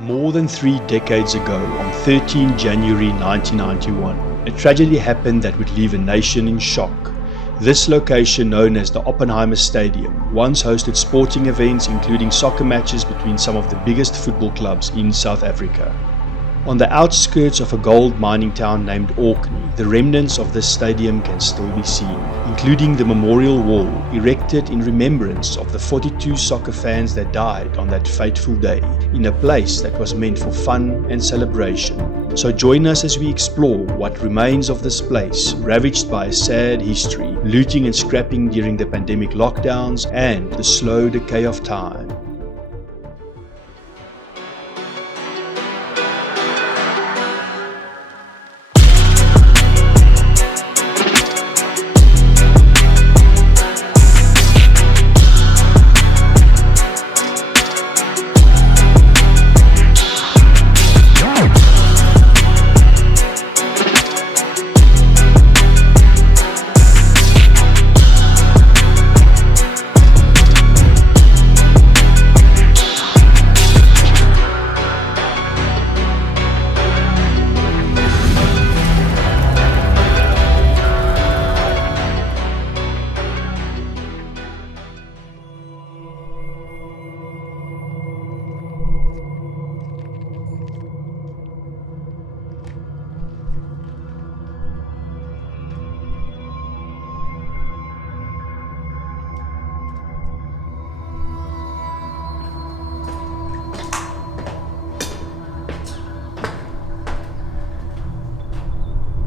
More than 3 decades ago, on 13 January 1991, a tragedy happened that would leave a nation in shock. This location, known as the Oppenheimer Stadium, once hosted sporting events including soccer matches between some of the biggest football clubs in South Africa. On the outskirts of a gold mining town named Orkney, the remnants of this stadium can still be seen, including the memorial wall erected in remembrance of the 42 soccer fans that died on that fateful day, in a place that was meant for fun and celebration. So join us as we explore what remains of this place, ravaged by a sad history, looting and scrapping during the pandemic lockdowns, and the slow decay of time.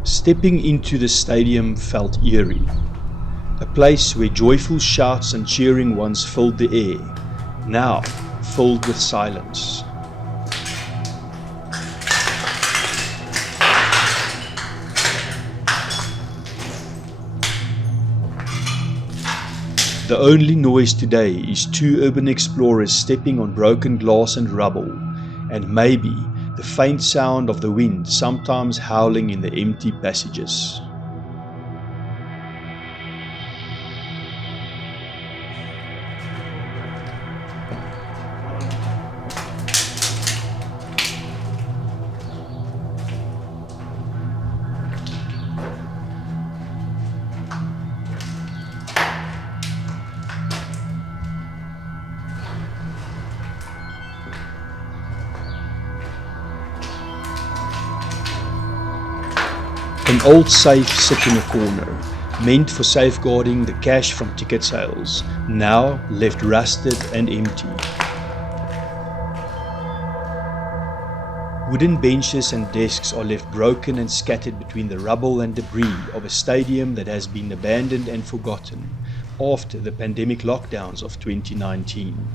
Stepping into the stadium felt eerie, a place where joyful shouts and cheering once filled the air, now filled with silence. The only noise today is two urban explorers stepping on broken glass and rubble, and maybe the faint sound of the wind sometimes howling in the empty passages. An old safe sits in a corner, meant for safeguarding the cash from ticket sales, now left rusted and empty. Wooden benches and desks are left broken and scattered between the rubble and debris of a stadium that has been abandoned and forgotten after the pandemic lockdowns of 2019.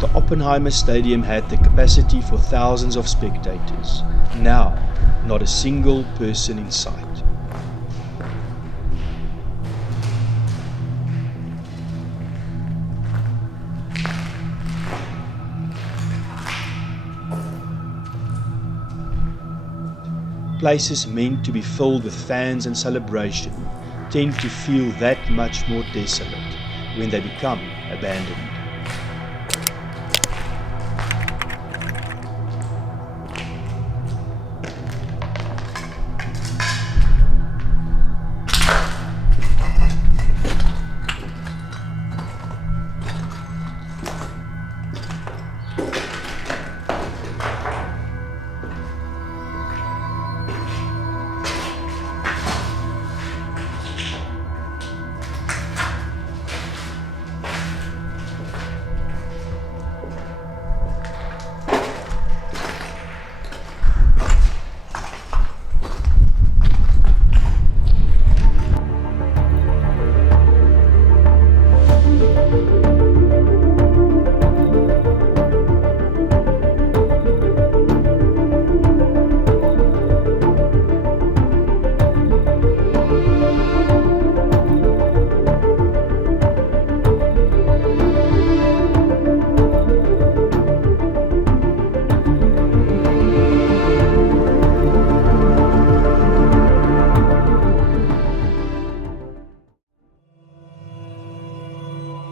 The Oppenheimer Stadium had the capacity for thousands of spectators. Now, not a single person in sight. Places meant to be filled with fans and celebration tend to feel that much more desolate when they become abandoned.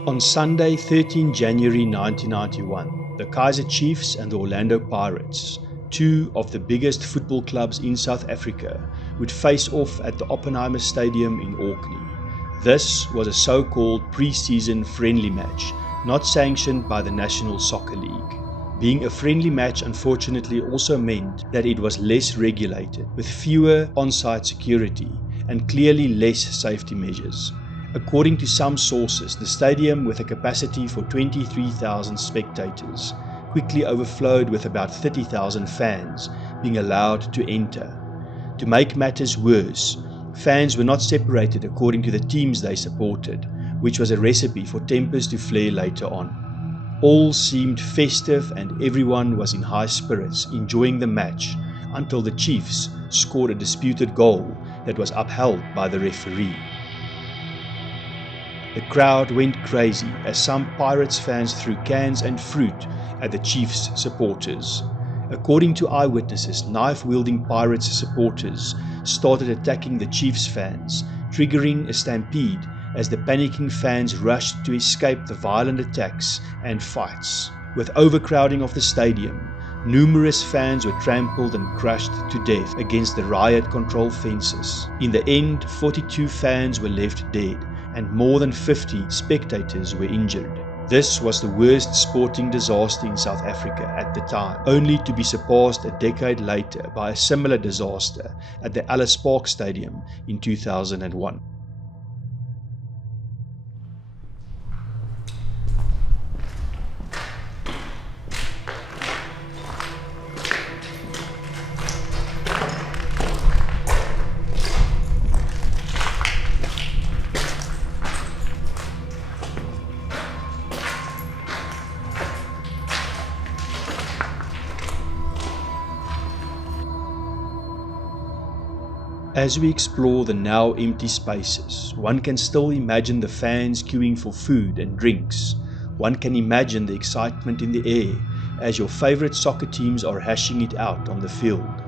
On Sunday, 13 January 1991, the Kaizer Chiefs and the Orlando Pirates, two of the biggest football clubs in South Africa, would face off at the Oppenheimer Stadium in Orkney. This was a so-called pre-season friendly match, not sanctioned by the National Soccer League. Being a friendly match unfortunately also meant that it was less regulated, with fewer on-site security and clearly less safety measures. According to some sources, the stadium, with a capacity for 23,000 spectators, quickly overflowed with about 30,000 fans being allowed to enter. To make matters worse, fans were not separated according to the teams they supported, which was a recipe for tempers to flare later on. All seemed festive and everyone was in high spirits, enjoying the match, until the Chiefs scored a disputed goal that was upheld by the referee. The crowd went crazy as some Pirates fans threw cans and fruit at the Chiefs supporters. According to eyewitnesses, knife-wielding Pirates supporters started attacking the Chiefs fans, triggering a stampede as the panicking fans rushed to escape the violent attacks and fights. With overcrowding of the stadium, numerous fans were trampled and crushed to death against the riot control fences. In the end, 42 fans were left dead and more than 50 spectators were injured. This was the worst sporting disaster in South Africa at the time, only to be surpassed a decade later by a similar disaster at the Ellis Park Stadium in 2001. As we explore the now empty spaces, one can still imagine the fans queuing for food and drinks. One can imagine the excitement in the air as your favorite soccer teams are hashing it out on the field.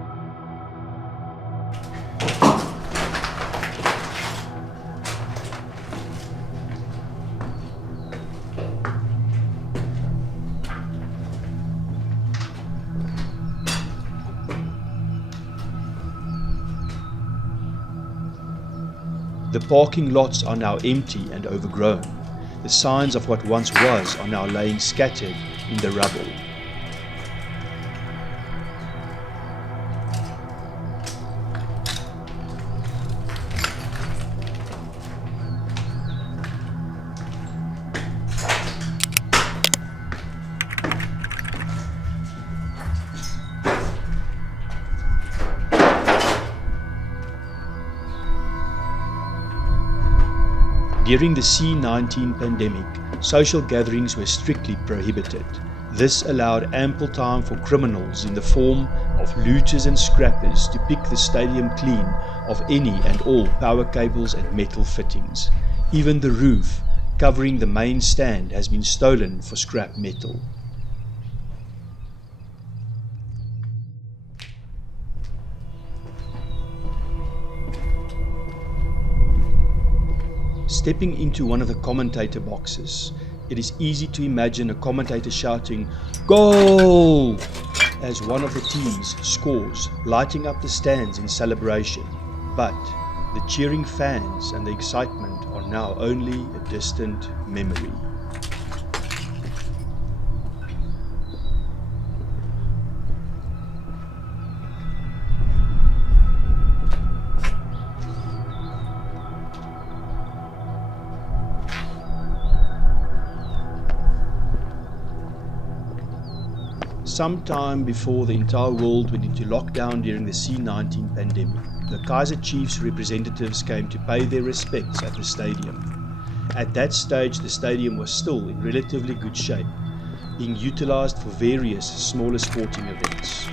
The parking lots are now empty and overgrown. The signs of what once was are now laying scattered in the rubble. During the C-19 pandemic, social gatherings were strictly prohibited. This allowed ample time for criminals in the form of looters and scrappers to pick the stadium clean of any and all power cables and metal fittings. Even the roof covering the main stand has been stolen for scrap metal. Stepping into one of the commentator boxes, it is easy to imagine a commentator shouting, "Goal!" as one of the teams scores, lighting up the stands in celebration. But the cheering fans and the excitement are now only a distant memory. Sometime before the entire world went into lockdown during the C-19 pandemic, the Kaizer Chiefs representatives came to pay their respects at the stadium. At that stage, the stadium was still in relatively good shape, being utilized for various smaller sporting events.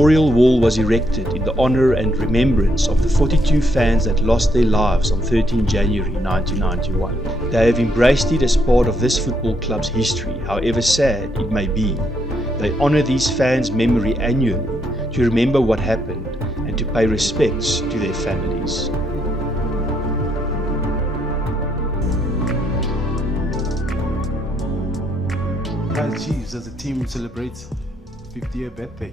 memorial wall was erected in the honor and remembrance of the 42 fans that lost their lives on 13 January 1991. They have embraced it as part of this football club's history, however sad it may be. They honor these fans' memory annually to remember what happened and to pay respects to their families. Kaizer Chiefs as a team celebrates 50th birthday,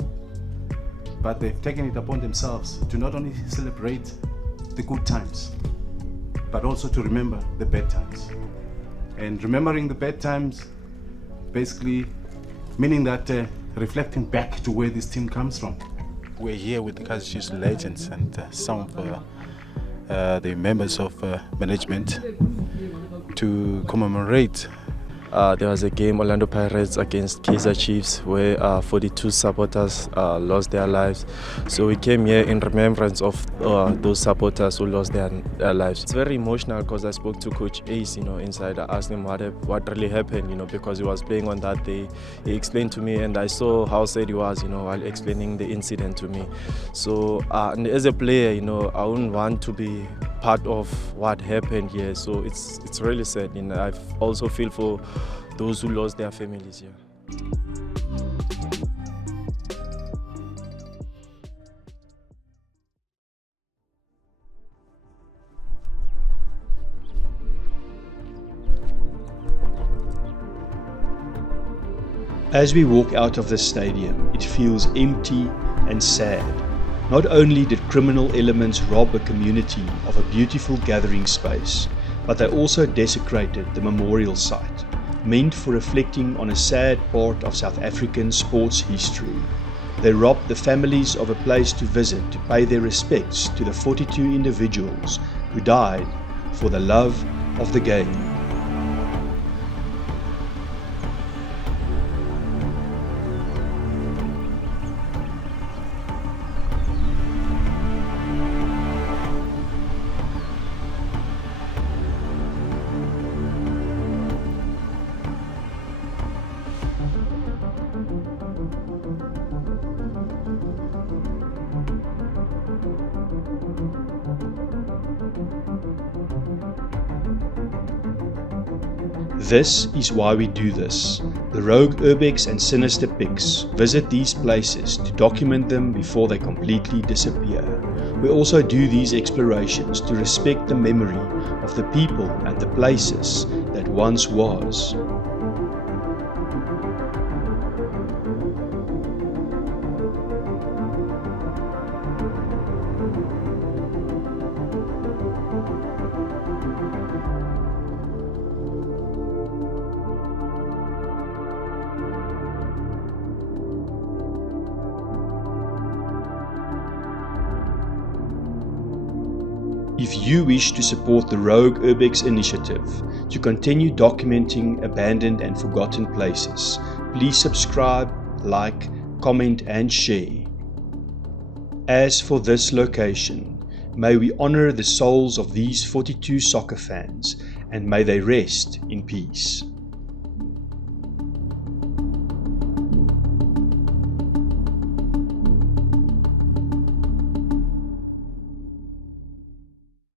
but they've taken it upon themselves to not only celebrate the good times, but also to remember the bad times. And remembering the bad times, basically meaning that reflecting back to where this team comes from. We're here with the Kaizer Chiefs legends and some of the members of management to commemorate. There was a game, Orlando Pirates against Kaizer Chiefs, where 42 supporters lost their lives. So we came here in remembrance of those supporters who lost their lives. It's very emotional because I spoke to Coach Ace, inside. I asked him what really happened, because he was playing on that day. He explained to me, and I saw how sad he was, while explaining the incident to me. So and as a player, I wouldn't want to be part of what happened here. So it's really sad, and I also feel for those who lost their families here. As we walk out of the stadium, it feels empty and sad. Not only did criminal elements rob a community of a beautiful gathering space, but they also desecrated the memorial site, meant for reflecting on a sad part of South African sports history. They robbed the families of a place to visit to pay their respects to the 42 individuals who died for the love of the game. This is why we do this. The Rogue Urbex and Sinister Pics visit these places to document them before they completely disappear. We also do these explorations to respect the memory of the people and the places that once was. If you wish to support the Rogue Urbex initiative to continue documenting abandoned and forgotten places, please subscribe, like, comment and share. As for this location, may we honor the souls of these 42 soccer fans and may they rest in peace.